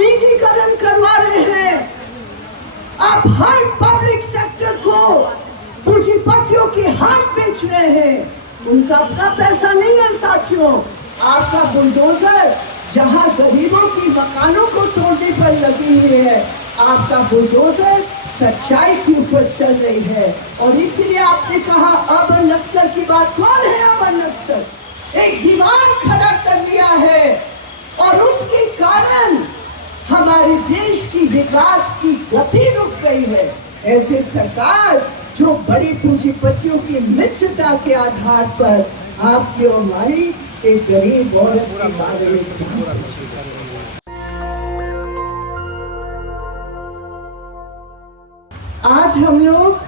निजीकरण करवा रहे हैं। आप हर पब्लिक सेक्टर को पूंजीपतियों के हाथ बेच रहे हैं। उनका अपना पैसा नहीं है साथियों। आपका बुलडोजर जहां गरीबों की मकानों को तोड़ने पर लगी हुई है, आपका बुलडोजर सच्चाई के ऊपर चल रही है। और इसीलिए आपने कहा अर्बन नक्सल की बात। कौन है अर्बन नक्सल? एक दीवार खड़ा कर लिया है और उसके कारण हमारे देश की विकास की गति रुक गई है। ऐसे सरकार जो बड़ी पूंजीपतियों की मित्रता के आधार पर आपकी और हमारी एक गरीब औरत के बारे में आज हम लोग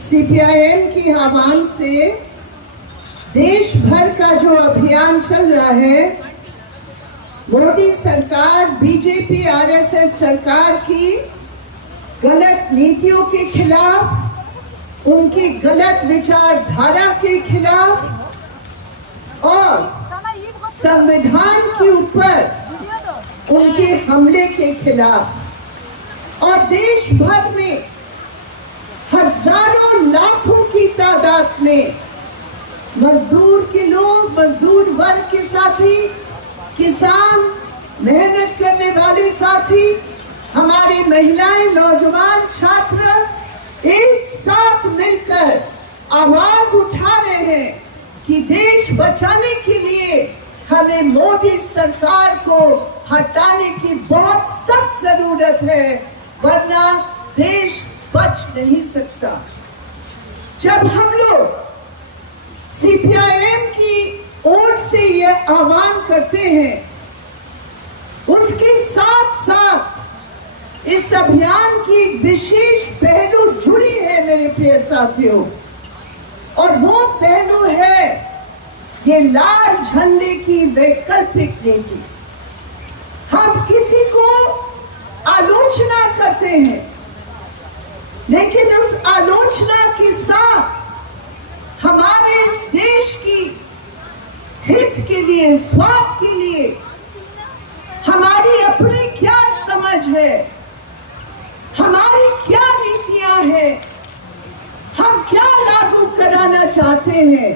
सीपीआईएम की आह्वान से देश भर का जो अभियान चल रहा है, मोदी सरकार, बीजेपी, आरएसएस सरकार की गलत नीतियों के खिलाफ, उनकी गलत विचारधारा के खिलाफ और संविधान के ऊपर उनके हमले के खिलाफ, और देश भर में हजारों लाखों की तादाद में मजदूर के लोग, मजदूर वर्ग के साथी, किसान, मेहनत करने वाले साथी, हमारी महिलाएं, नौजवान, छात्र एक साथ मिलकर आवाज उठा रहे हैं कि देश बचाने के लिए हमें मोदी सरकार को हटाने की बहुत सख्त जरूरत है, वरना देश बच नहीं सकता। जब हम लोग सीपीआईएम की ओर से यह आह्वान करते हैं, उसके साथ साथ इस अभियान की विशेष पहलू जुड़ी है मेरे प्रिय साथियों, और वो पहलू है ये लाल झंडे की वैकल्पिक नीति। हम किसी को आलोचना करते हैं, लेकिन उस आलोचना के साथ हमारे इस देश की हित के लिए, स्वार्थ के लिए हमारी अपनी क्या समझ है, हमारी क्या नीतियां हैं, हम क्या लागू कराना चाहते हैं,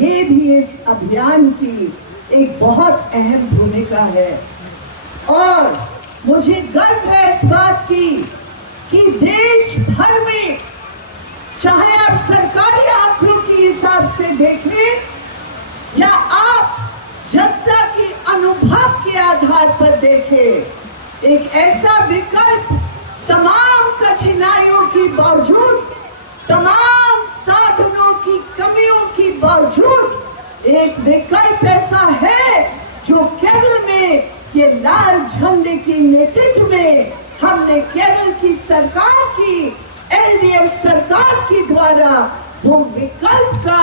ये भी इस अभियान की एक बहुत अहम भूमिका है। और मुझे गर्व है इस बात की कि देश भर में, चाहे आप सरकारी आंकड़ों के हिसाब से देखें या आप जनता के अनुभव के आधार पर देखें, एक ऐसा विकल्प तमाम कठिनाइयों के बावजूद, तमाम साधनों की कमियों के बावजूद एक विकल्प ऐसा है जो केरल में ये लाल झंडे के नेतृत्व में हमने केरल की सरकार की, एलडीएफ सरकार के द्वारा वो विकल्प का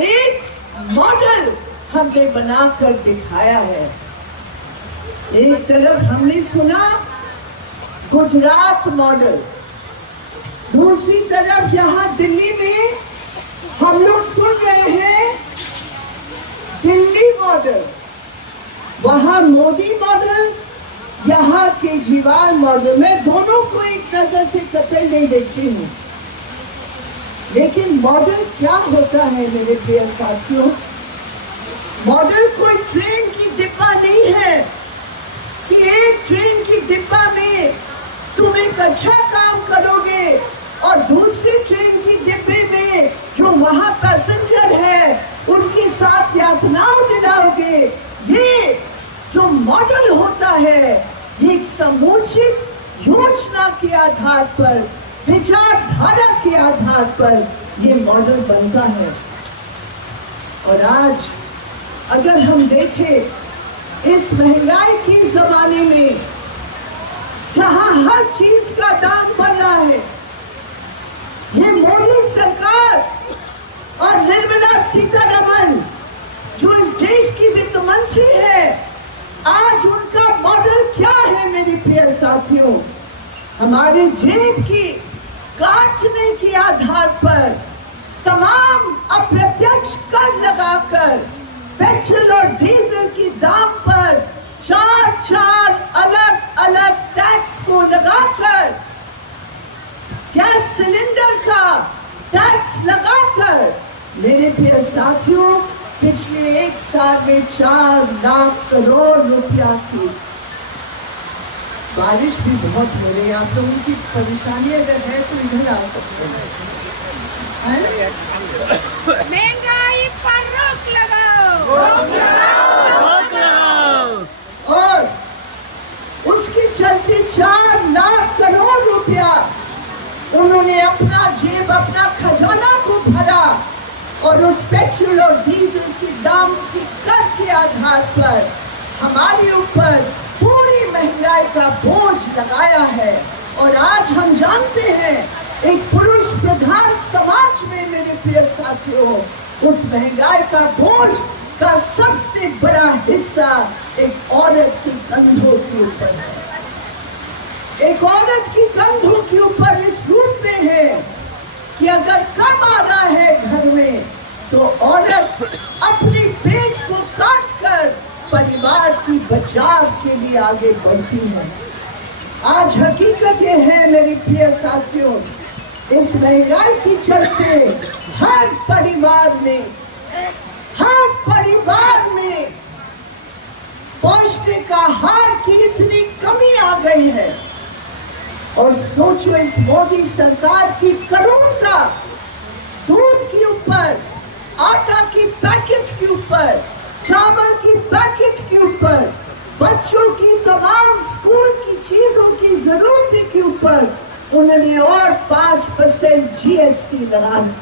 एक मॉडल हमने बनाकर दिखाया है। एक तरफ हमने सुना गुजरात मॉडल, दूसरी तरफ यहाँ दिल्ली में हम लोग सुन रहे हैं दिल्ली मॉडल। वहां मोदी मॉडल, यहाँ केजरीवाल मॉडल। मैं दोनों को एक नजर से कतई नहीं देखती हूँ, लेकिन मॉडल क्या होता है मेरे प्रिय साथियों? मॉडल कोई ट्रेन की डिब्बा नहीं है कि एक ट्रेन की डिब्बा में तुम एक अच्छा काम करोगे और दूसरी ट्रेन की डिब्बे में जो वहां पैसेंजर है उनके साथ यातनाओं दिलाओगे। ये जो मॉडल होता है, ये एक समुचित योजना के आधार पर, विचारधारा के आधार पर ये मॉडल बनता है। और आज अगर हम देखें इस महंगाई के जमाने में, जहां हर चीज का दाम बढ़ रहा है, ये मोदी सरकार और निर्मला सीतारमण जो इस देश की वित्त मंत्री है, आज उनका मॉडल क्या है मेरे प्रिय साथियों? हमारे जेब की काटने के आधार पर तमाम अप्रत्यक्ष कर लगाकर पेट्रोल और डीजल की दाम पर चार अलग अलग टैक्स को लगाकर, गैस सिलेंडर का टैक्स लगाकर, मेरे प्रिय साथियों, पिछले 1 साल में 4 लाख करोड़ रुपया की। बारिश भी बहुत हो रही है, आप लोगों की परेशानी अगर है तो इधर आ सकते हैं। महंगाई पर रोक लगाओ, रोक लगाओ। और उसके चलते 4 लाख करोड़ रुपया उन्होंने अपना जेब, अपना खजाना को भरा और उस पेट्रोल और डीजल के दाम की कर के आधार पर हमारे ऊपर पूरी महंगाई का बोझ लगाया है। और आज हम जानते हैं, एक पुरुष प्रधान समाज में मेरे प्रिय साथियों, उस महंगाई का बोझ का सबसे बड़ा हिस्सा एक औरत की कंधों के ऊपर है। एक औरत की कंधों के ऊपर इस रूप में है कि अगर कम आ रहा है घर में, तो औरत अपने पेट को काटकर परिवार की बचाव के लिए आगे बढ़ती है। आज हकीकत ये है मेरे प्रिय साथियों, इस महंगाई के चलते हर परिवार में पौष्टिक आहार की इतनी कमी आ गई है। और सोचो, इस मोदी सरकार की करोड़ता दूध के ऊपर, आटा की पैकेट के ऊपर, चावल की पैकेट के ऊपर, बच्चों की तमाम स्कूल की चीजों की जरूरत के ऊपर उन्होंने और 5% GST लगा दी।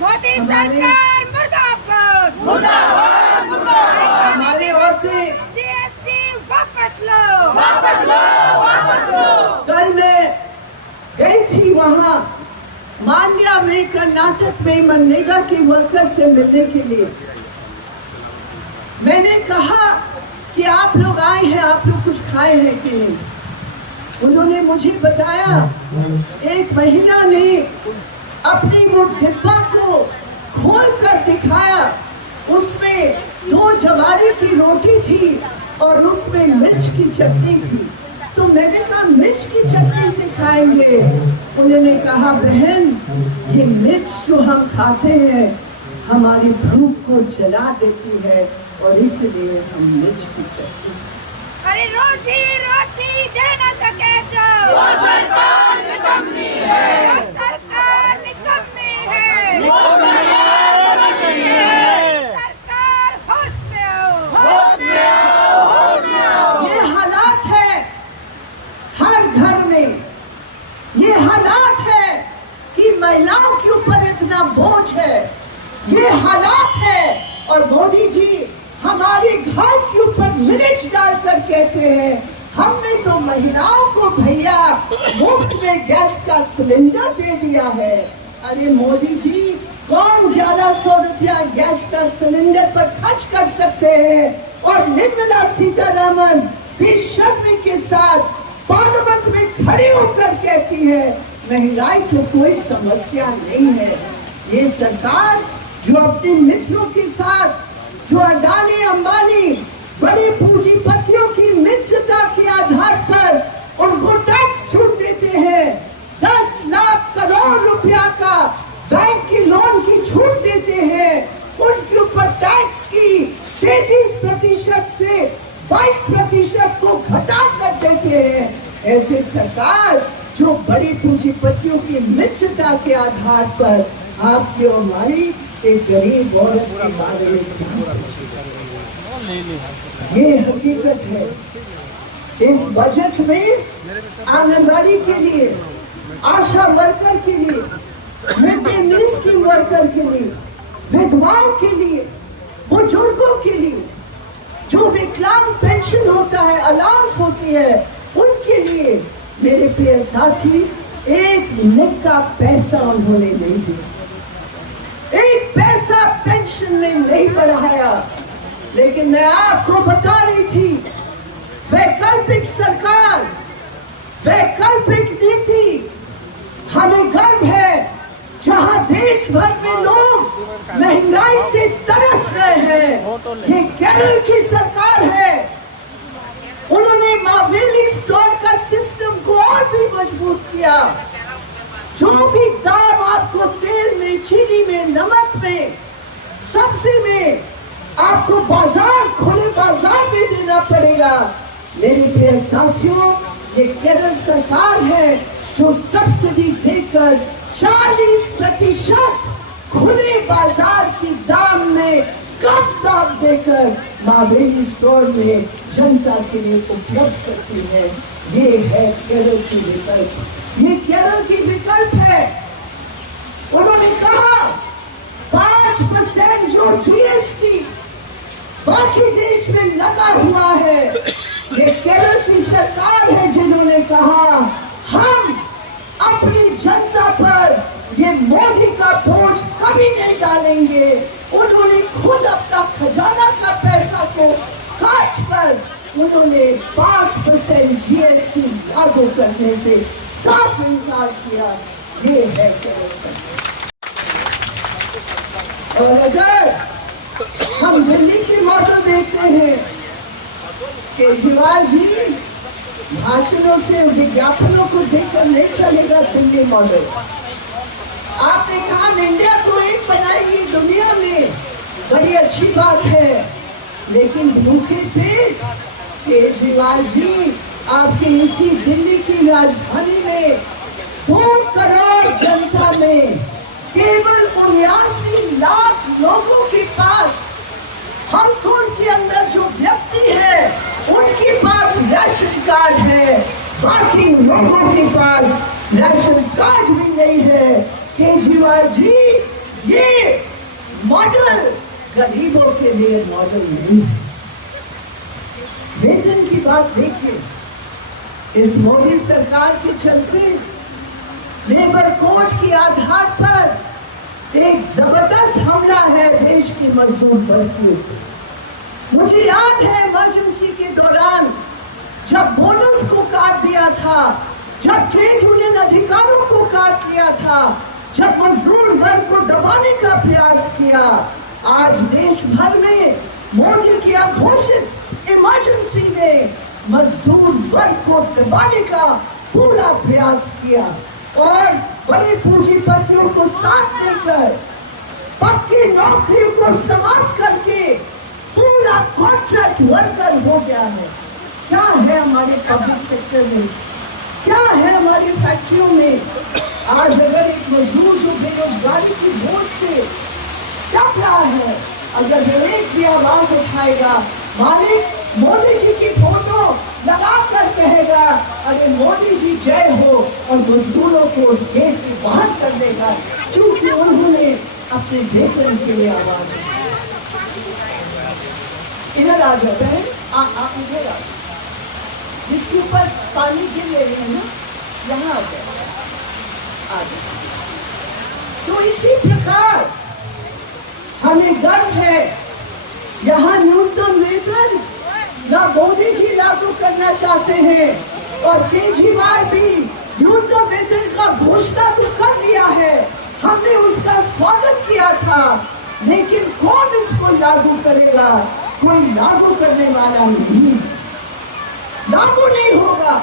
मोदी सरकार मुर्दाबाद, मुर्दाबाद, मुर्दाबाद। हमारे औरतें GST वापस लो, वापस लो, वापस लो। कल मैं गई थी वहां मांड्या में, कर्नाटक में, मनरेगा के वर्कर से मिलने के लिए। मैंने कहा कि आप लोग आए हैं, आप लोग कुछ खाए हैं कि नहीं। उन्होंने मुझे बताया, एक महिला ने अपनी वो डिब्बा को खोल कर दिखाया, उसमें 2 जवारी की रोटी थी और उसमें मिर्च की चटनी थी। तो मैंने कहा मिर्च की चटनी से खाएंगे? उन्होंने कहा बहन, ये मिर्च जो हम खाते हैं हमारी भूख को जला देती है और इसलिए हम मिर्च की चटनी। अरे रोजी रोटी दे न सके जो, वो सरकार निकम्मी है, वो सरकार निकम्मी है, वो सरकार निकम्मी है। सरकार होश में आओ, होश में आओ, होश में आओ। ये हालात है हर घर में, ये हालात है कि महिलाओं के ऊपर इतना बोझ है, ये हालात है। और मोदी जी हमारे घर के ऊपर मिर्च डालकर कहते हैं हमने तो महिलाओं को भैया मुफ्त में गैस का सिलेंडर दे दिया है। अरे मोदी जी, कौन 1100 रुपया गैस का सिलेंडर पर खर्च कर सकते हैं? और निर्मला सीतारमण बेशर्मी के साथ पार्लियामेंट में खड़े होकर कहती है महंगाई तो कोई समस्या नहीं है। ये सरकार जो अपने मित्रों के साथ, जो अडानी अंबानी बड़े पूंजीपतियों की मित्रता के आधार पर उनको टैक्स छूट देते हैं, 10 लाख करोड़ रुपया का बैंक की लोन की छूट देते हैं, उनके ऊपर टैक्स की 33% से 22% को घटा कर देते हैं। ऐसे सरकार जो बड़ी पूंजीपतियों की मित्रता के आधार पर आपकी और हमारी एक गरीब औरत के बारे में क्या सोचेगी? ये हकीकत है। इस बजट में आंगनबाड़ी के लिए, आशा वर्कर के लिए, mid day meal scheme worker के लिए, विधवाओं के लिए, बुजुर्गों के लिए, जो विकलांग पेंशन होता है, अलाउंस होती है, उनके लिए मेरे प्रिय साथी एक निक का पैसा उन्होंने नहीं दिया, एक पैसा पेंशन में नहीं बढ़ाया। लेकिन मैं आपको बता रही थी, वैकल्पिक सरकार, वैकल्पिक नीति, हमें गर्व है जहां देश भर में लोग महंगाई से तरस रहे हैं। ये केरल की सरकार है, उन्होंने मजबूत किया। जो भी दाम आपको तेल में, चीनी में, नमक में, सब्जी में आपको बाजार, खुले बाजार में देना पड़ेगा। मेरे प्रिय साथियों, ये केरल सरकार है जो सब्सिडी देकर 40% खुले बाजार की दाम में कम दाम देकर मावेली स्टोर में जनता के लिए उपलब्ध करती है। ये है केरल की विकल्प, ये केरल की विकल्प है। उन्होंने कहा 5% जो जीएसटी बाकी देश में लगा हुआ है, ये केरल की सरकार है जिन्होंने कहा हम अपनी जनता पर ये मोदी का बोझ कभी नहीं डालेंगे। उन्होंने खुद अपना खजाना का पैसा को काट कर उन्होंने 5% जीएसटी लागू करने से साफ इनकार किया। ये है केरल सरकार। और अगर हम दिल्ली की मॉडल देखते हैं, केजरीवाल जी भाषणों से, विज्ञापनों को देखकर नहीं चलेगा दिल्ली मॉडल। आपने कहा इंडिया को एक बनाएगी दुनिया में, बड़ी अच्छी बात है, लेकिन भूखे पेट केजरीवाल जी आपके इसी दिल्ली की राजधानी में 2 करोड़ जनता में केवल 79 लाख लोगों के पास, हाउसहोल्ड के अंदर जो व्यक्ति है उनके पास राशन कार्ड है, बाकी लोगों के पास राशन कार्ड भी नहीं है। केजरीवाल जी, ये मॉडल गरीबों के लिए मॉडल नहीं है। वेतन की बात देखिए, इस मोदी सरकार के चलते लेबर कोड के आधार पर एक जबरदस्त हमला है देश की मजदूर वर्ग के ऊपर। मुझे याद है इमरजेंसी के दौरान जब बोनस को काट दिया था, जब ट्रेड यूनियन अधिकारों को काट लिया था, जब मजदूर वर्ग को दबाने का प्रयास किया, आज देश भर में मोदी की घोषित इमरजेंसी ने मजदूर वर्ग को दबाने का पूरा प्रयास किया और बड़े पूंजीपतियों को साथ देकर पक्की नौकरियों को समाप्त करके पूरा कॉन्ट्रैक्ट वर्कर हो गया है। क्या है हमारे पब्लिक सेक्टर में, क्या है हमारी फैक्ट्रियों में? आज अगर एक मजदूर जो बेरोजगारी की बोझ से टप रहा है, अगर वो एक भी आवाज उठाएगा, मालिक मोदी जी की फोटो लगा कर कहेगा अरे मोदी जी जय हो, और मजदूरों को उस गेट से बाहर कर देगा क्योंकि उन्होंने अपने वेतन के लिए आवाज उठाई। इधर आ जाते हैं, आप इधर आ, जिसके ऊपर पानी गिर रहे हैं ना, यहाँ आ जाए। तो इसी प्रकार हमें गर्व है, यहाँ न्यूनतम वेतन ना मोदी जी लागू करना चाहते हैं और केजरीवाल भी न्यूनतम वेतन का घोषणा तो कर लिया है, हमने उसका स्वागत किया था, लेकिन कौन इसको लागू करेगा? कोई लागू करने वाला नहीं, लागू नहीं होगा।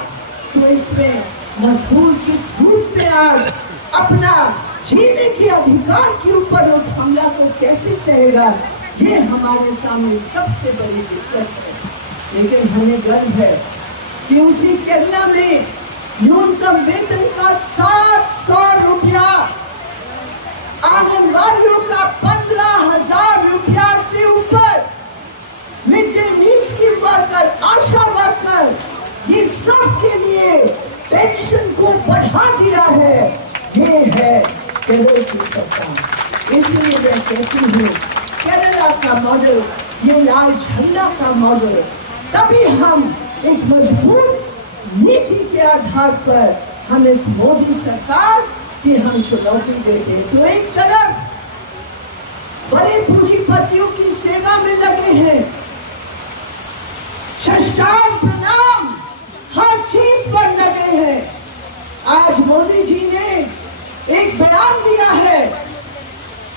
तो इसमें मजदूर किस रूप में आज अपना जीने के अधिकार के ऊपर उस हमला को कैसे सहेगा, ये हमारे सामने सबसे बड़ी दिक्कत है। लेकिन हमें गर्व है कि उसी केरला में न्यूनतम वेतन का 700 रुपया, आंगनबाड़ियों का 15,000 रुपया से ऊपर, मिड डे मील्स की वर्कर, आशा वर्कर, ये सब के लिए पेंशन को बढ़ा दिया है। ये है केरल की सरकार। इसलिए मैं कहती हूँ केरला का मॉडल, ये लाल झंडा का मॉडल, तभी हम एक मजबूत नीति के आधार पर हम इस मोदी सरकार की हम चुनौती देते। तो एक तरफ बड़े पूंजीपतियों की सेवा में लगे हैं, साष्टांग प्रणाम हर चीज पर लगे हैं। आज मोदी जी ने एक बयान दिया है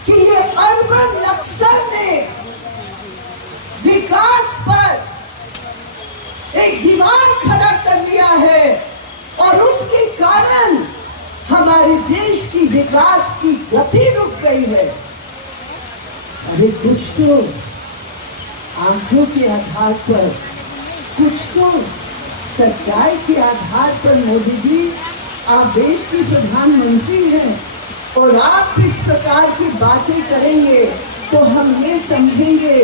कि ये अर्बन नक्सल ने विकास पर एक दीवार खड़ा कर लिया है और उसके कारण हमारे देश की विकास की गति रुक गई है। अरे कुछ तो आंखों के आधार पर, कुछ तो सच्चाई के आधार पर मोदी जी, आप देश के प्रधानमंत्री हैं और आप इस प्रकार की बातें करेंगे तो हम ये समझेंगे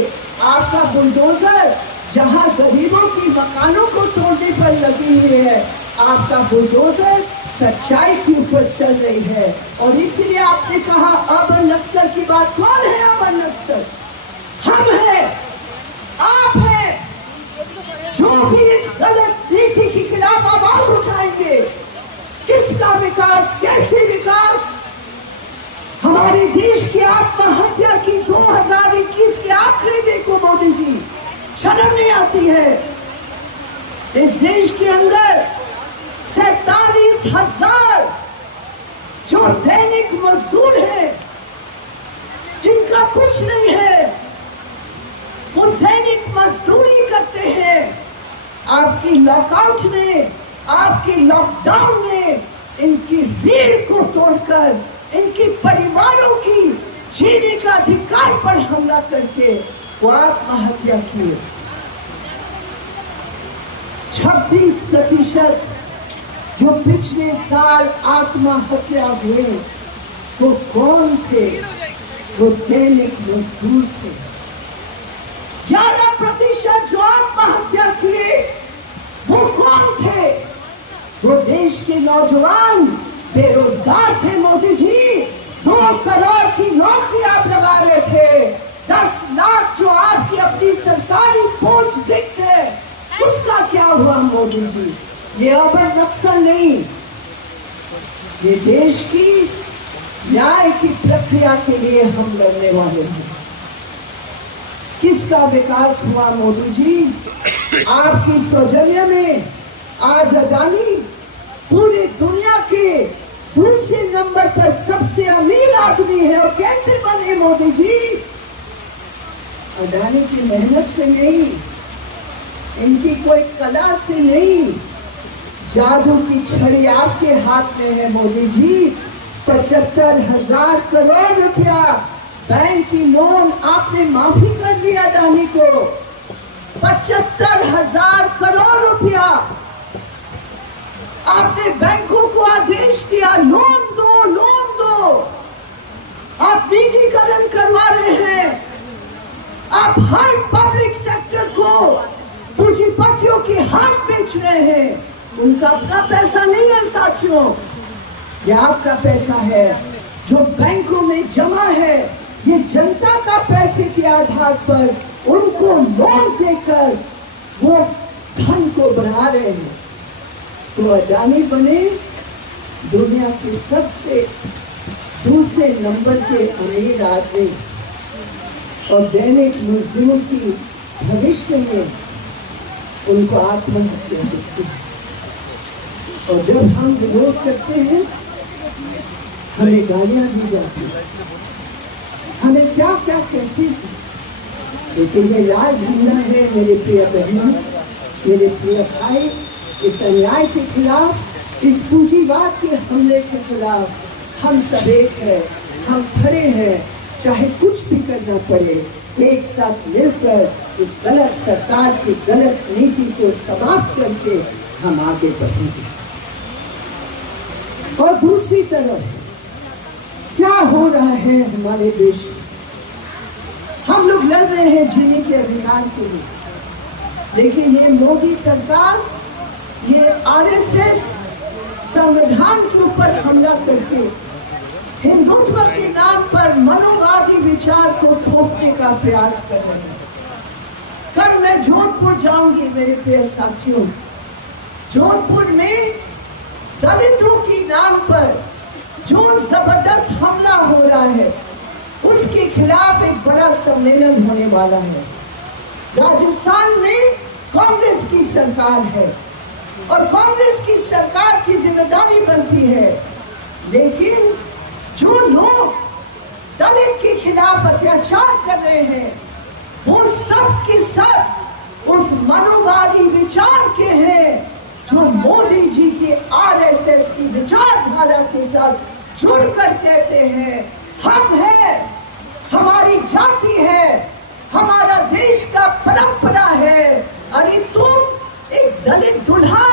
आपका बुलडोजर जहां गरीबों की मकानों को तोड़ने पर लगी हुई है, आपका बुलडोजर सच्चाई के ऊपर चल रही है। और इसलिए आपने कहा अमर नक्सल की बात, कौन है अमर नक्सल? हम हैं, आप हैं, जो भी इस गलत नीति के खिलाफ आवाज उठाएंगे। किसका विकास, कैसे विकास? हमारे देश की आत्महत्या की 2021 के आंकड़े देखो मोदी जी, शर्म नहीं आती है? इस देश के अंदर 47,000 जो दैनिक मजदूर हैं, जिनका कुछ नहीं है, वो दैनिक मजदूरी करते हैं। आपकी लॉकआउट में, आपके लॉकडाउन में इनकी रीढ़ को तोड़कर इनके परिवारों की जीने का अधिकार पर हमला करके वो आत्महत्या किए। 26% जो पिछले साल आत्महत्या हुए वो कौन थे? वो दैनिक मजदूर थे। 11% जो आत्महत्या किए वो कौन थे? वो देश के नौजवान बेरोजगार थे मोदी जी। 2 करोड़ की नौकरी आप लगा रहे थे, 10 लाख जो आपकी अपनी सरकारी पोस्ट रिक्त है, उसका क्या हुआ मोदी जी? ये अमर नक्सल नहीं, ये देश की न्याय की प्रक्रिया के लिए हम लड़ने वाले हैं। किसका विकास हुआ मोदी जी? आपकी सौजन्य में आज अडानी पूरी दुनिया के दूसरे नंबर पर सबसे अमीर आदमी है। और कैसे बने मोदी जी? अडानी की मेहनत से नहीं, इनकी कोई कला से नहीं, जादू की छड़ी आपके हाथ में है मोदी जी। 75,000 करोड़ रुपया बैंक की लोन आपने माफी कर दिया अडानी को। 75,000 करोड़ रुपया आपने बैंकों को आदेश दिया, लोन दो, लोन दो। आप निजीकरण करवा रहे हैं। आप हर पब्लिक सेक्टर को पूंजीपतियों के हाथ बेच रहे हैं। उनका अपना पैसा नहीं है साथियों, ये आपका पैसा है जो बैंकों में जमा है। ये जनता का पैसे के आधार पर उनको लोन देकर वो धन को बढ़ा रहे हैं। तो अडानी बने दुनिया के सबसे दूसरे नंबर के अमीर आदमी और दैनिक मजदूर की भविष्य में उनको आत्महत्या होती है। और जब हम विरोध करते हैं हमें गालियां दी जाती है, हमें क्या क्या कहते हैं। लेकिन ये लाल झंडा है मेरे प्रिय बहनों, मेरे प्रिय भाई, इस अन्याय के खिलाफ, इस पूंजीवाद के हमले के खिलाफ हम सब एक है, हम खड़े हैं। चाहे कुछ भी करना पड़े, एक साथ मिलकर इस गलत सरकार की गलत नीति को समाप्त करके हम आगे बढ़ेंगे। और दूसरी तरफ क्या हो रहा है हमारे देश में? हम लोग लड़ रहे हैं जीने के अधिकार के लिए, लेकिन ये मोदी सरकार, ये आरएसएस संविधान के ऊपर हमला करके हिंदुत्व के नाम पर मनोवादी विचार को थोपने का प्रयास कर रहे हैं। कल मैं जोधपुर जाऊंगी मेरे प्रिय साथियों। जोधपुर में दलितों के नाम पर जो जबरदस्त हमला हो रहा है उसके खिलाफ एक बड़ा सम्मेलन होने वाला है। राजस्थान में कांग्रेस की सरकार है और कांग्रेस की सरकार की जिम्मेदारी बनती है, लेकिन जो लोग दलित के खिलाफ अत्याचार कर रहे हैं वो सब के सब उस मनोवादी विचार के हैं जो मोदी जी के आरएसएस की विचारधारा के साथ जुड़कर कहते हैं हम हैं, हमारी जाति है, हमारा देश का परंपरा है। अरे तुम एक दलित दुल्हा,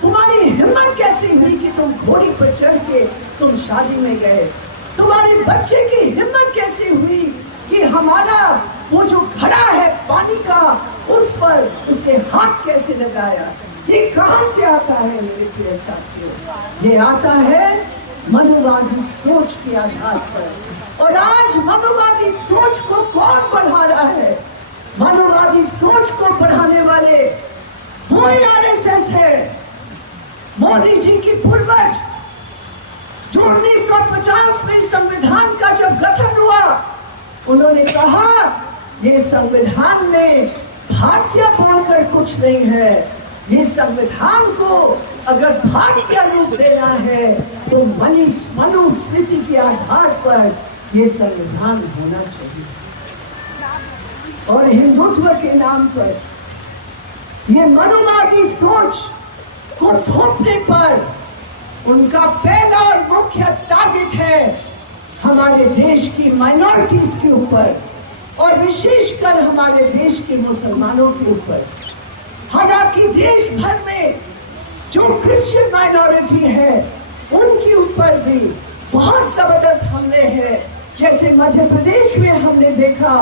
तुम्हारी हिम्मत कैसे हुई कि तुम घोड़ी पर चढ़ के तुम शादी में गए? तुम्हारे बच्चे की हिम्मत कैसे हुई कि हमारा वो जो घड़ा है पानी का, उस पर उसने हाथ कैसे लगाया? ये कहां से आता है मेरे प्रिय साथियों? ये आता है मनुवादी सोच के आधार पर। और आज मनुवादी सोच को कौन बढ़ा रहा है? मनुवादी सोच को बढ़ाने वाले वो आरएसएस है। मोदी जी की पूर्वज जो 1950 में संविधान का जब गठन हुआ, उन्होंने कहा ये संविधान में भारतीय बोलकर कुछ नहीं है, ये संविधान को अगर भारतीय रूप देना है तो मनुस्मृति के आधार पर ये संविधान होना चाहिए। और हिंदुत्व के नाम पर ये मनुवादी सोच को थोपने पर उनका पहला और मुख्य टारगेट है हमारे देश की माइनॉरिटीज के ऊपर और विशेषकर हमारे देश के मुसलमानों के ऊपर। हालांकि देश भर में जो क्रिश्चियन माइनॉरिटी है उनके ऊपर भी बहुत जबरदस्त हमले हैं। जैसे मध्य प्रदेश में हमने देखा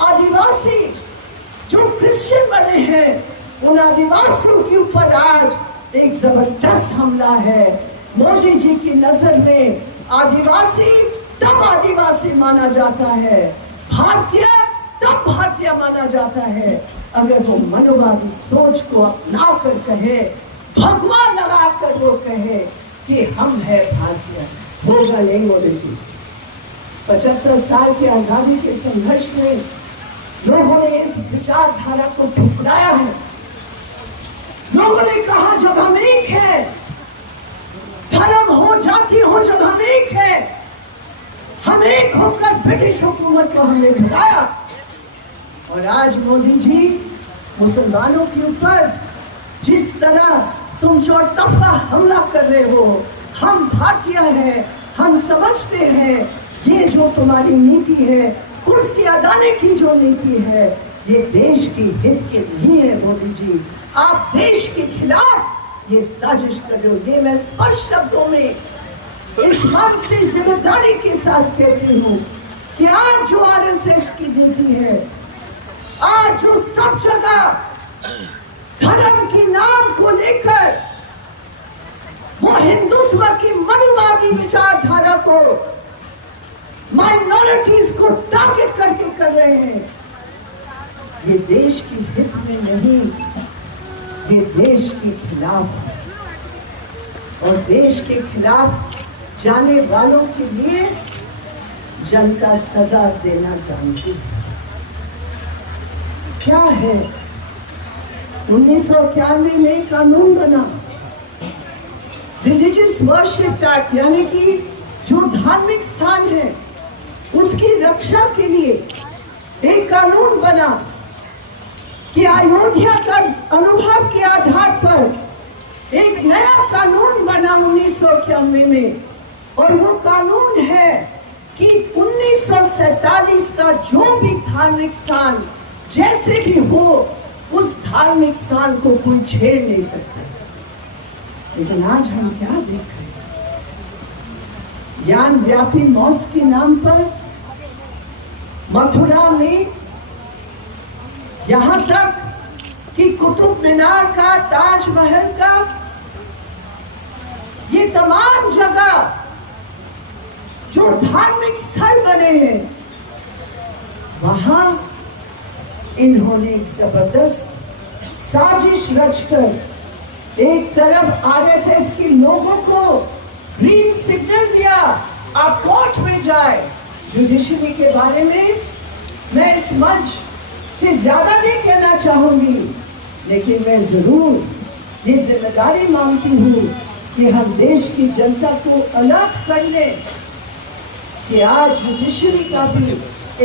आदिवासी जो क्रिश्चियन बने हैं उन आदिवासियों के ऊपर आज एक जबरदस्त हमला है। मोदी जी की नजर में आदिवासी तब आदिवासी माना जाता है, भारतीय तब भारतीय माना जाता है अगर वो मनोवादी सोच को अपना कर कहे, भगवान लगा कर वो कहे कि हम है भारतीय। होगा नहीं मोदी जी। 75 साल की आजादी के संघर्ष में लोगों ने इस विचारधारा को ठुकराया है। लोगों ने कहा जब हम एक है, धर्म हो जाति हो, जब हम एक है, हम एक होकर ब्रिटिश हुकूमत को हमने गिराया। और आज मोदी जी मुसलमानों के ऊपर जिस तरह तुम चौतरफा हमला कर रहे हो, हम भारतीय हैं, हम समझते हैं ये जो तुम्हारी नीति है, कुर्सी अदाने की जो नीति है, ये देश की हित के नहीं है। मोदी जी आप देश के खिलाफ ये साजिश कर रहे हो। ये मैं स्पष्ट शब्दों में इस मंच से जिम्मेदारी के साथ कहती हूँ कि आज जो आरएसएस की नीति है, आज जो सब जगह धर्म के नाम को लेकर वो हिंदुत्व की मनुवादी विचारधारा को माइनॉरिटीज को टारगेट करके कर रहे हैं, ये देश की हित में नहीं, ये देश के खिलाफ है। और देश के खिलाफ जाने वालों के लिए जनता सजा देना जानती है। क्या है 1991 में कानून बना, रिलीजियस वर्शिप एक्ट, यानी कि जो धार्मिक स्थान है उसकी रक्षा के लिए एक कानून बना कि अयोध्या का अनुभव के आधार पर एक नया कानून बना 1991 में। और वो कानून है कि 1947 का जो भी धार्मिक स्थान जैसे भी हो, उस धार्मिक स्थान को कोई छेड़ नहीं सकता। लेकिन आज हम क्या देख रहे हैं? ज्ञान व्यापी मॉस्क के नाम पर मथुरा में यहां तक कि कुतुब मीनार का, ताजमहल का, ये तमाम जगह जो धार्मिक स्थल बने हैं, वहां इन्होंने एक जबरदस्त साजिश रचकर एक तरफ आरएसएस के लोगों को ग्रीन सिग्नल दिया, आप कोर्ट में जाए। जुडिशरी के बारे में मैं इस मंच से ज्यादा नहीं कहना चाहूंगी, लेकिन मैं जरूर ये जिम्मेदारी मानती हूँ कि हम देश की जनता को अलर्ट कर लें कि आज जुडिशरी का भी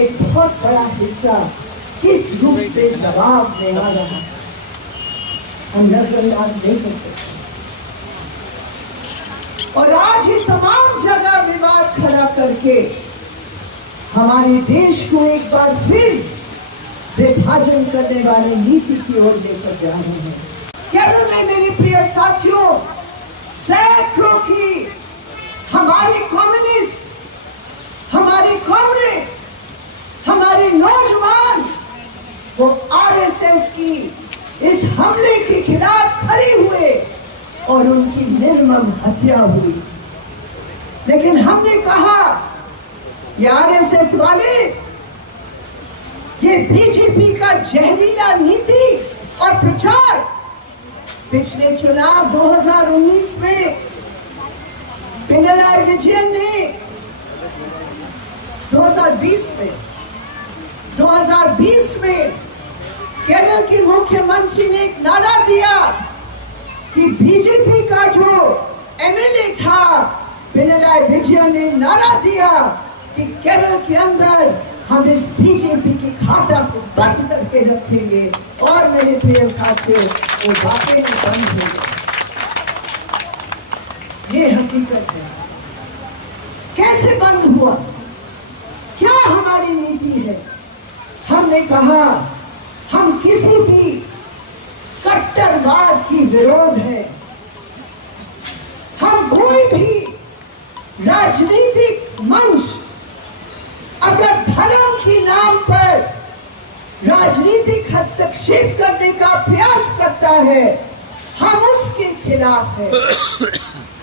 एक बहुत बड़ा हिस्सा किस रूप से जवाब दे आ रहा है, हम नजरअंदाज नहीं कर सकते। और आज ये तमाम खड़ा करके हमारे देश को एक बार फिर विभाजन करने वाली नीति की ओर लेकर जा रहे हैं। केरल में मेरे प्रिय साथियों, सैकड़ों की हमारे कम्युनिस्ट, हमारे कॉमरेड, हमारे नौजवान वो आरएसएस की इस हमले के खिलाफ खड़े हुए और उनकी निर्मम हत्या हुई। लेकिन हमने कहा ये आरएसएस वाले, ये बीजेपी का जहरीला नीति और प्रचार पिछले चुनाव 2019 में पिनराई विजयन ने 2020 में केरल की मुख्यमंत्री ने एक नारा दिया कि बीजेपी का जो एमएलए था पिनराई विजयन ने नारा दिया कि केरल के अंदर हम इस बीजेपी के खाता को बंद करके रखेंगे। और मेरे प्रिय साथियों, वो बातें भी बंद हो गई। ये हकीकत है। कैसे बंद हुआ? क्या हमारी नीति है? हमने कहा हम किसी भी कट्टरवाद की विरोध है। हम कोई भी राजनीतिक मंच अगर धर्म के नाम पर राजनीतिक हस्तक्षेप करने का प्रयास करता है, हम उसके खिलाफ है।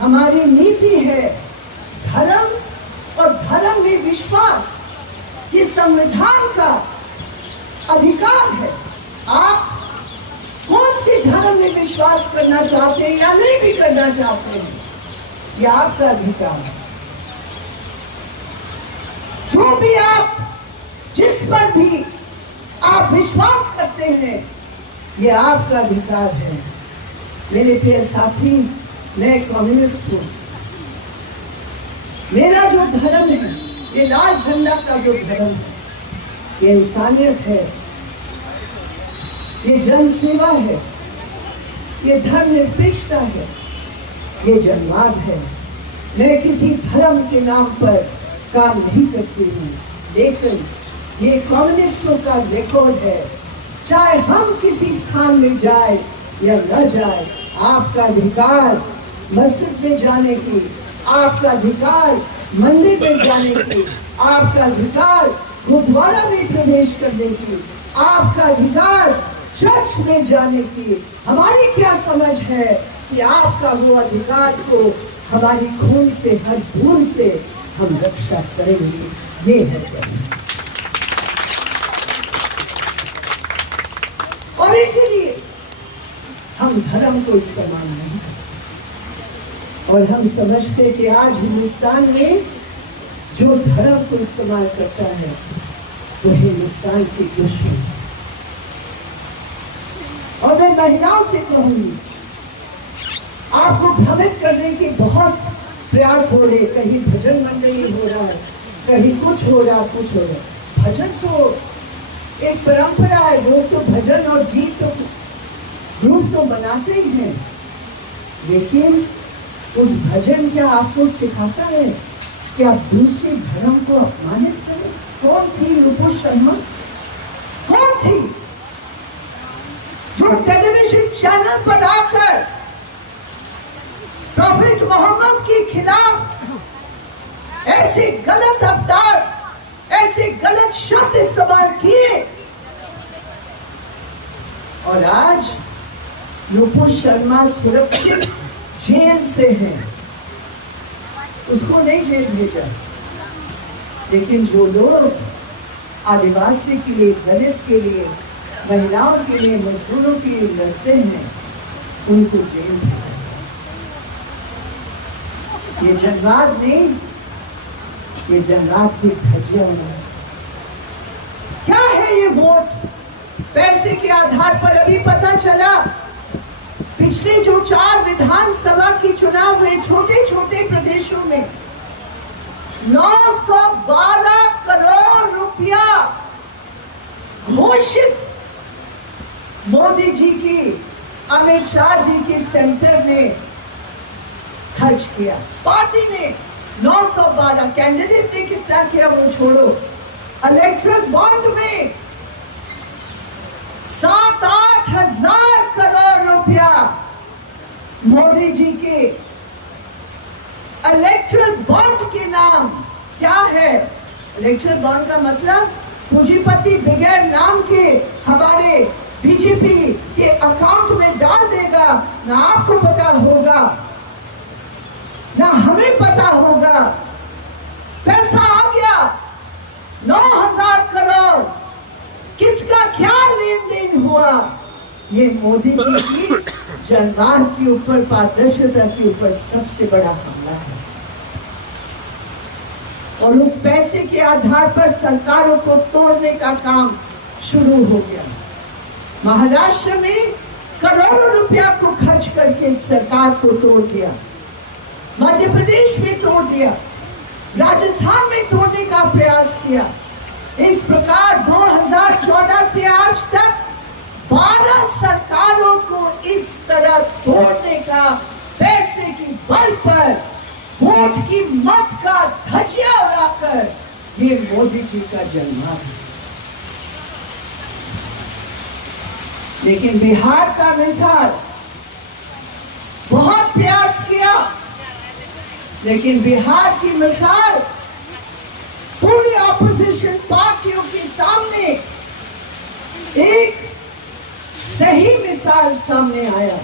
हमारी नीति है धर्म और धर्म में विश्वास, ये संविधान का अधिकार है। आप कौन से धर्म में विश्वास करना चाहते हैं या नहीं भी करना चाहते हैं, ये आपका अधिकार है। जो भी आप, जिस पर भी आप विश्वास करते हैं, ये आपका अधिकार है। मेरे प्रिय साथी, मैं कम्युनिस्ट हूं। मेरा जो धर्म है, ये लाल झंडा का जो धर्म है, ये इंसानियत है, ये जन सेवा है, ये धर्मनिरपेक्षता है, ये जनवाद है। मैं किसी धर्म के नाम पर काम नहीं करती हूँ, लेकिन ये कम्युनिस्टों का रिकॉर्ड है। चाहे हम किसी स्थान में जाए या न जाए, आपका अधिकार मस्जिद में जाने की, आपका अधिकार मंदिर में जाने की, आपका अधिकार गुरुद्वारा में प्रवेश करने की, आपका अधिकार चर्च में जाने की। हमारी क्या समझ है कि आपका वो अधिकार को हमारी खून से, हर बूंद से हम रक्षा करेंगे। ये है जन्म। और इसीलिए हम धर्म को इस्तेमाल नहीं करते। और हम समझते कि आज हिंदुस्तान में जो धर्म को इस्तेमाल करता है वो हिंदुस्तान की दुश्मन है। और मैं महिलाओं से कहूंगी, आपको भ्रमित करने के बहुत प्रयास हो रहे, कहीं भजन मंडली हो रहा है, कहीं कुछ हो रहा, कुछ हो रहा। भजन तो एक परंपरा है, लोग तो भजन और गीत तो ग्रुप तो बनाते ही हैं, लेकिन उस भजन क्या आपको सिखाता है कि आप दूसरे धर्म को अपमानित करें? कौन थी नुपुर शर्मा? कौन थी जो टेलीविजन चैनल पर आकर प्रॉफिट मोहम्मद के खिलाफ ऐसे गलत अवतार, ऐसे गलत शब्द इस्तेमाल किए? और आज नुपुर शर्मा सुरक्षित जेल से है, उसको नहीं जेल भेजा। लेकिन जो लोग आदिवासी के लिए, दलित के लिए, महिलाओं के लिए, मजदूरों के लिए लड़ते हैं, उनको जेल भेजा। ये जनवाद नहीं, ये जनवाद की धज्जियां है। क्या है ये वोट? पैसे के आधार पर अभी पता चला, पिछले जो 4 विधानसभा के चुनाव हुए छोटे छोटे प्रदेशों में 912 करोड़ रुपया घोषित मोदी जी की, अमित शाह जी के सेंटर ने खर्च किया, पार्टी ने 912 कैंडिडेट ने कितना किया वो छोड़ो, इलेक्ट्रल बॉन्ड में 7-8 हजार करोड़ रुपया मोदी जी के इलेक्ट्रल बॉन्ड के नाम। क्या है इलेक्ट्रल बॉन्ड का मतलब? पूंजीपति बगैर नाम के हमारे बीजेपी के अकाउंट में डाल देगा, ना आपको पता होगा ना हमें पता होगा, पैसा आ गया 9,000 करोड़, किसका क्या लेन देन हुआ? ये मोदी जी की जनता के ऊपर, पारदर्शिता के ऊपर सबसे बड़ा हमला है। और उस पैसे के आधार पर सरकारों को तोड़ने का काम शुरू हो गया। महाराष्ट्र में करोड़ों रुपया को खर्च करके एक सरकार को तोड़ दिया, मध्य प्रदेश में तोड़ दिया, राजस्थान में तोड़ने का प्रयास किया। इस प्रकार 2014 से आज तक 12 सरकारों को इस तरह तोड़ने का पैसे की बल पर, वोट की मत का धज्जिया उड़ाकर ये मोदी जी का जन्म है। लेकिन बिहार का मिसाल बहुत प्रयास किया, लेकिन बिहार की मिसाल पूरी ऑपोजिशन पार्टियों के सामने एक सही मिसाल सामने आया।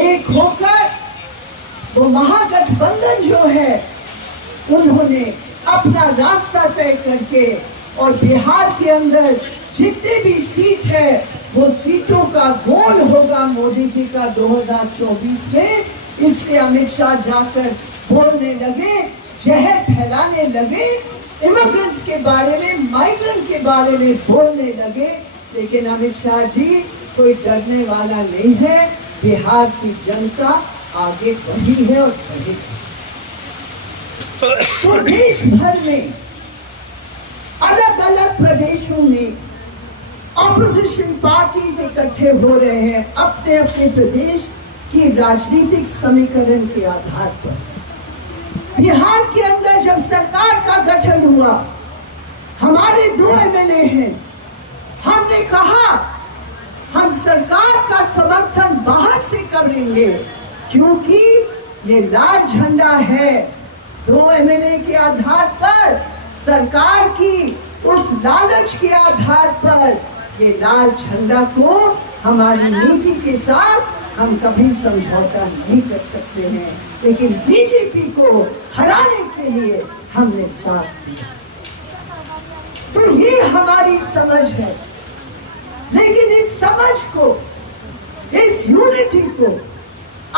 एक होकर वो महागठबंधन जो है उन्होंने अपना रास्ता तय करके, और बिहार के अंदर जितने भी सीट है वो सीटों का गोल होगा मोदी जी का 2024 में। इसलिए अमित शाह जाकर बोलने लगे, जहर फैलाने लगे, इमिग्रेंट्स के बारे में, माइग्रेंट के बारे में बोलने लगे। लेकिन अमित शाह जी कोई डरने वाला नहीं है। बिहार की जनता आगे बढ़ी है और बढ़ेगी। तो देश भर में अलग अलग प्रदेशों में ऑपोजिशन पार्टीज इकट्ठे हो रहे हैं अपने अपने प्रदेश की राजनीतिक समीकरण के आधार पर। बिहार के अंदर जब सरकार का गठन हुआ, हमारे 2 एमएलए हैं, हमने कहा हम सरकार का समर्थन बाहर से करेंगे, क्योंकि ये लाल झंडा है। 2 एमएलए के आधार पर, सरकार की उस लालच के आधार पर ये लाल झंडा को हमारी नीति के साथ हम कभी समझौता नहीं कर सकते हैं। लेकिन बीजेपी को हराने के लिए हमने साथ दिया। तो ये हमारी समझ है। लेकिन इस समझ को, इस यूनिटी को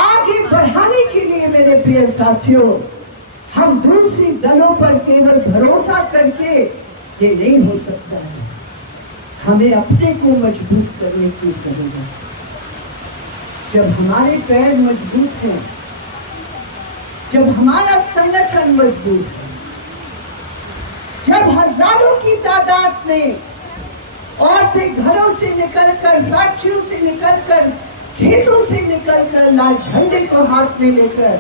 आगे बढ़ाने के लिए मेरे प्रिय साथियों, हम दूसरी दलों पर केवल भरोसा करके ये नहीं हो सकता है। हमें अपने को मजबूत करने की जरूरत है। जब हमारे पैर मजबूत हैं, जब हमारा संगठन मजबूत है, जब हजारों की तादाद में औरतें घरों से निकलकर, फैक्ट्रियों से निकलकर, खेतों से निकलकर लाल झंडे को हाथ में लेकर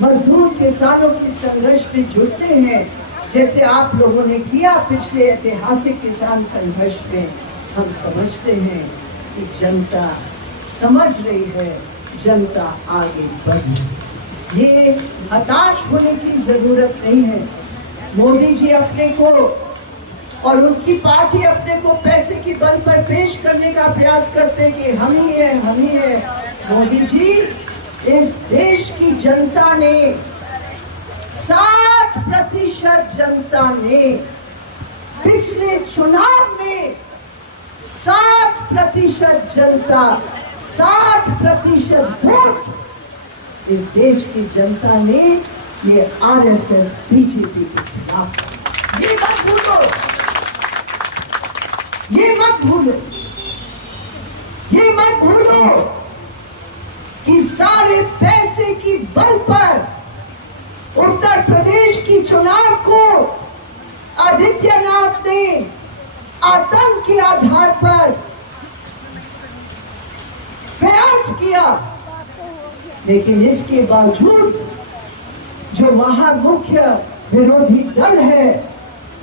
मजदूर किसानों के संघर्ष में जुटते हैं, जैसे आप लोगों ने किया पिछले ऐतिहासिक किसान संघर्ष में, हम समझते हैं कि जनता समझ रही है, जनता आगे बढ़ रही है। ये हताश होने की जरूरत नहीं है। मोदी जी अपने को और उनकी पार्टी अपने को पैसे की बल पर पेश करने का प्रयास करते हैं कि हम ही है, हम ही है। मोदी जी, इस देश की जनता ने 60% जनता ने पिछले चुनाव में 60% जनता, 60% वोट इस देश की जनता ने ये आरएसएस बीजेपी के खिलाफ। ये मत भूलो, ये मत भूलो, ये मत भूलो कि सारे पैसे की बल पर उत्तर प्रदेश की चुनाव को आदित्यनाथ ने आतंक के आधार पर प्रयास किया, लेकिन इसके बावजूद जो वहां मुख्य विरोधी दल है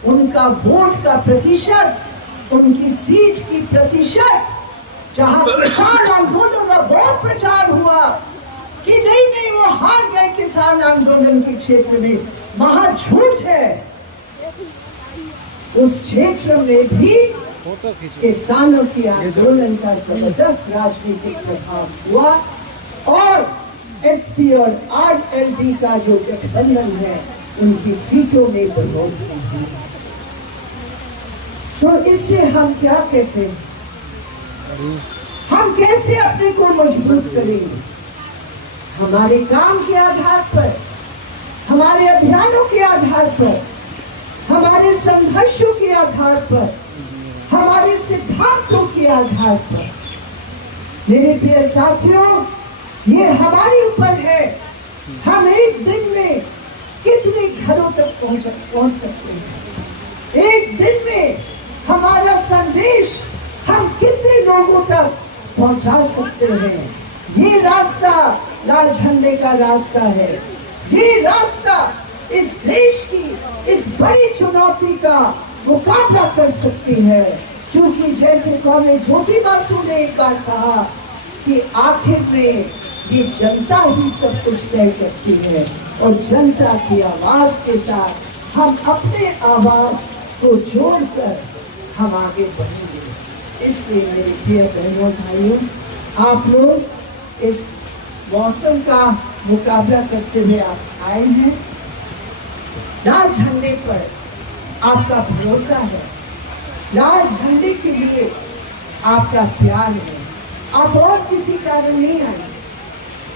उनका वोट का प्रतिशत, उनकी सीट की प्रतिशत, जहां किसान आंदोलन का बहुत प्रचार हुआ कि नहीं वो हार गए किसान आंदोलन के क्षेत्र में, वहां झूठ है। उस क्षेत्र में भी किसानों के आंदोलन का जबरदस्त राजनीतिक प्रभाव हुआ और एसपी और आरएलडी का जो गठबंधन है उनकी सीटों में बढ़ोतरी हुई। तो इससे हम क्या कहते हैं, हम कैसे अपने को मजबूत करेंगे? हमारे काम के आधार पर, हमारे अभियानों के आधार पर, हमारे संघर्षों के आधार पर, हमारे सिद्धांतों के आधार पर। मेरे प्रिय साथियों, ये हमारे ऊपर है, हम एक दिन में कितने घरों तक पहुंच सकते हैं। एक दिन में हमारा संदेश हम कितने लोगों तक पहुंचा सकते हैं। ये रास्ता लाल झंडे का रास्ता है। ये रास्ता इस देश की इस बड़ी चुनौती का मुकाबला कर सकती है, क्योंकि जैसे कौमे ज्योति बासु ने एक बार कहा कि आखिर में ये जनता ही सब कुछ तय करती है और जनता की आवाज के साथ हम अपने आवाज को जोड़कर हम आगे बढ़ेंगे। इसलिए मेरे प्रिय बहनों भाइयों, आप लोग इस मौसम का मुकाबला करते हुए आप आए हैं। लाल झंडे पर आपका भरोसा है, लाल झंडे के लिए आपका प्यार है। आप और किसी कारण नहीं आए,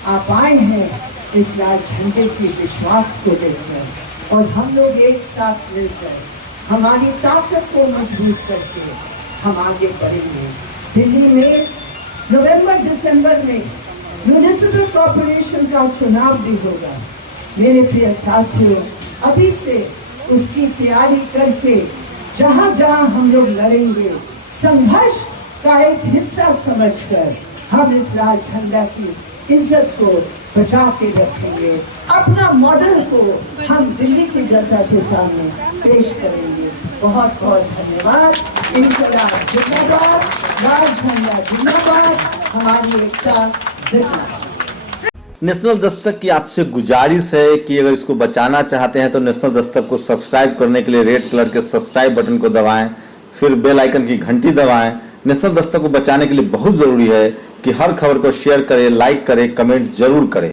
आप आए हैं इस लाल झंडे के विश्वास को देखकर, और हम लोग एक साथ मिलकर हमारी ताकत को मजबूत करके हम आगे बढ़ेंगे। दिल्ली में नवंबर-दिसंबर में म्युनिसिपल कॉर्पोरेशन का चुनाव भी होगा। मेरे प्रिय साथियों, अभी से उसकी तैयारी करके जहां जहां हम लोग लड़ेंगे, संघर्ष का एक हिस्सा समझकर हम इस लाल झंडा की इज्जत को बचा के रखेंगे। अपना मॉडल को हम दिल्ली की जनता के सामने पेश करेंगे। बहुत बहुत धन्यवाद। इनकलाब जिंदाबाद, लाल झंडा जिंदाबाद, हमारी एकता जिंदाबाद। नेशनल दस्तक की आपसे गुजारिश है कि अगर इसको बचाना चाहते हैं तो नेशनल दस्तक को सब्सक्राइब करने के लिए रेड कलर के सब्सक्राइब बटन को दबाएं, फिर बेल आइकन की घंटी दबाएं। नेशनल दस्तक को बचाने के लिए बहुत जरूरी है कि हर खबर को शेयर करें, लाइक करें, कमेंट जरूर करें।